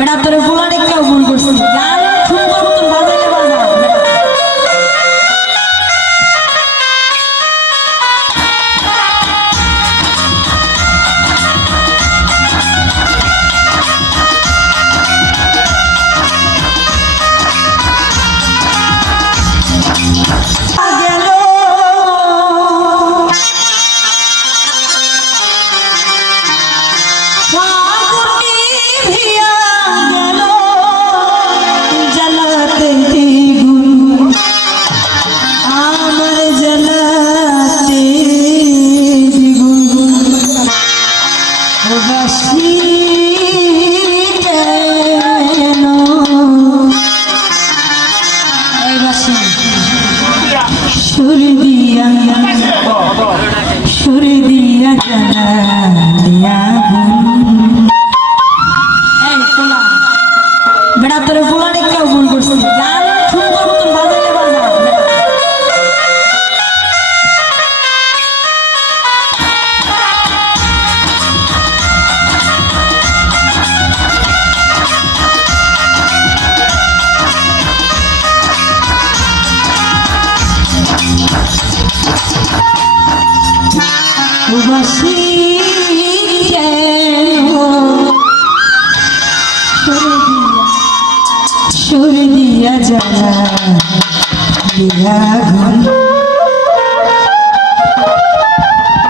বেটা তোর ফুলার একটা ভুল করছি গান সুন্দর মতন বাজাইলে বাজা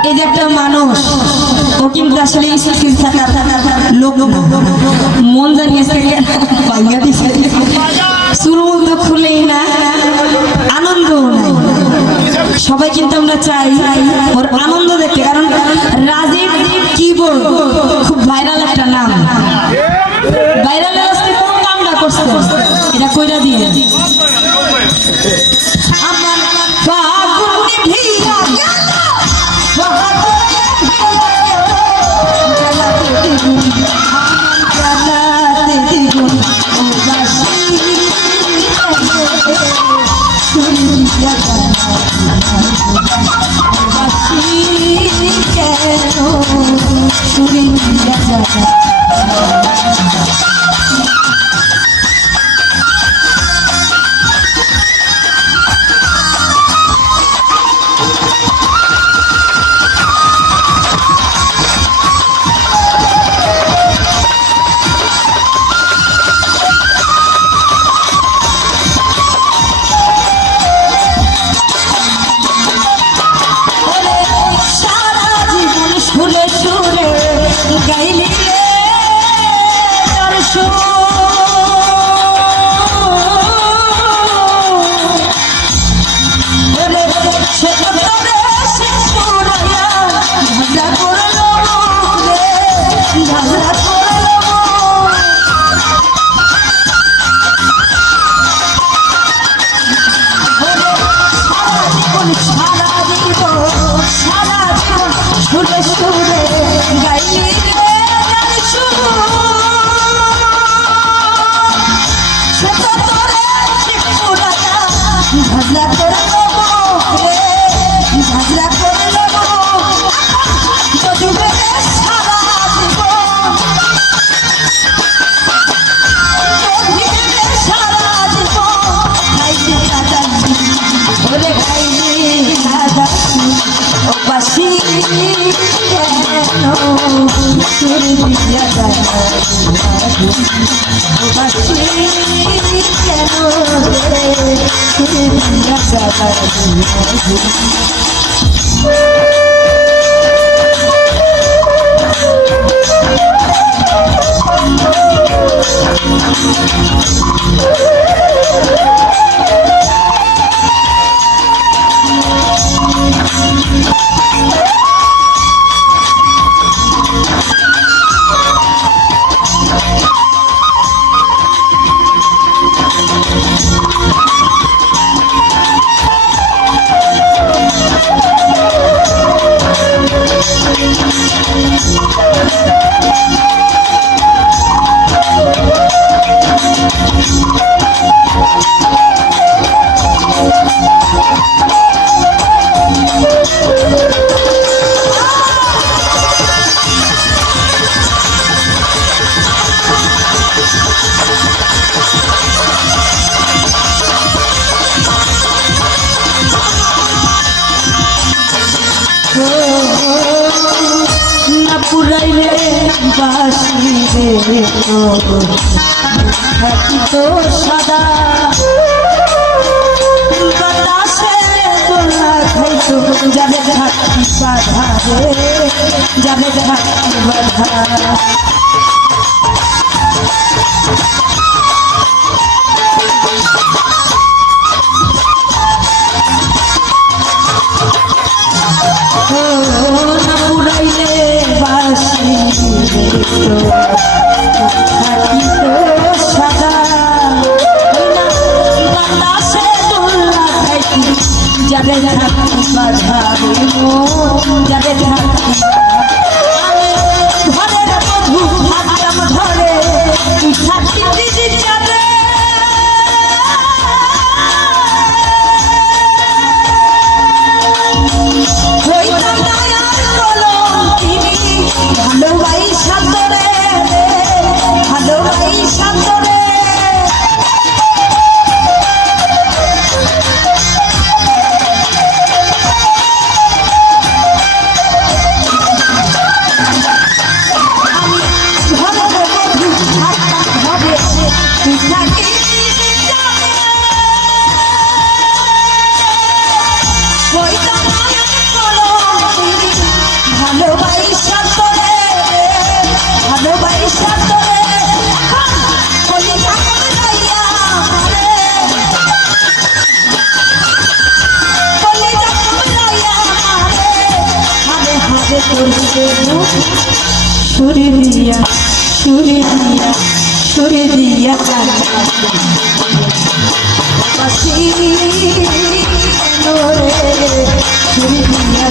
এই যে একটা মানুষ ও কিন্তু আসলে লোক মন জানিয়েছে চুল তো খুলেই না আনন্দ সবাই কিন্তু আমরা চাই ওর আনন্দ দেখতে কারণ রাজীব কিবোর্ড খুব ভাইরাল একটা নাম ভাইরাল আজকে কোন কামটা করছে এটা কইরা দিয়ে আমার ফাগুনে ভিড়া গেল বাসি রে তো সাদা বাতাসে দোলা খাইতো যাবে ঘাটি বাধা রে যাবে ঘাটি বাধা যাবে থাকি বাধা যাবে থাকি ঘরের বধূ ভাবতাম ধরে তুই থাকি দিদি যাবে ভালোবাইসা তোরে ভালোবাইসা তোরে সুরে দিয়া সুরে দিয়া সুরে দিয়া বাসি নোরে সুরে দিয়া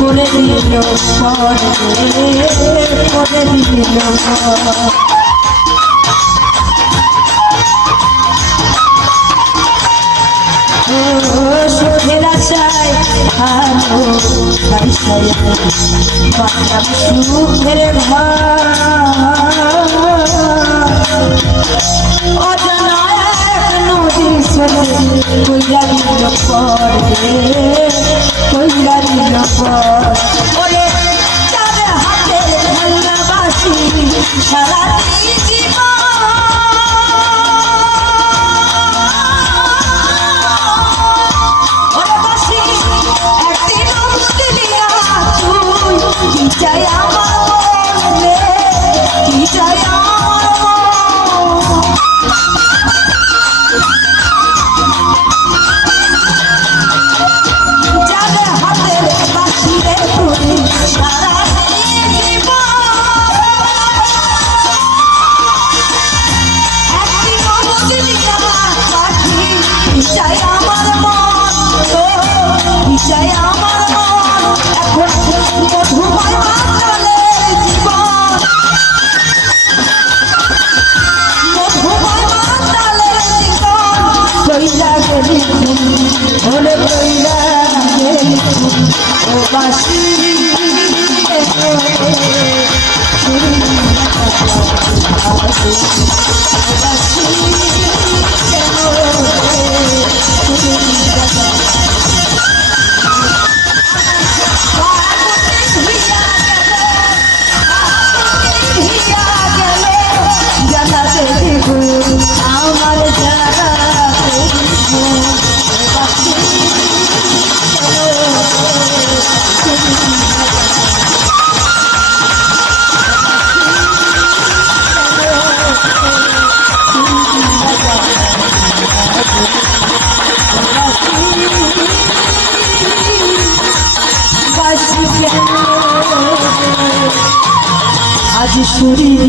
করে দিল করে দিল সুখের আশায় ভালো বাঁচলাম সুখের অজানা নদীর সরে কইরা দিল পরে কইরা দিল পরে চাঁদে হাতে ভালোবাসি সারা জীবন চাই আমার কি চাই যাদের হাতে বাসি রে তুই সারা জীবন আজ শরীর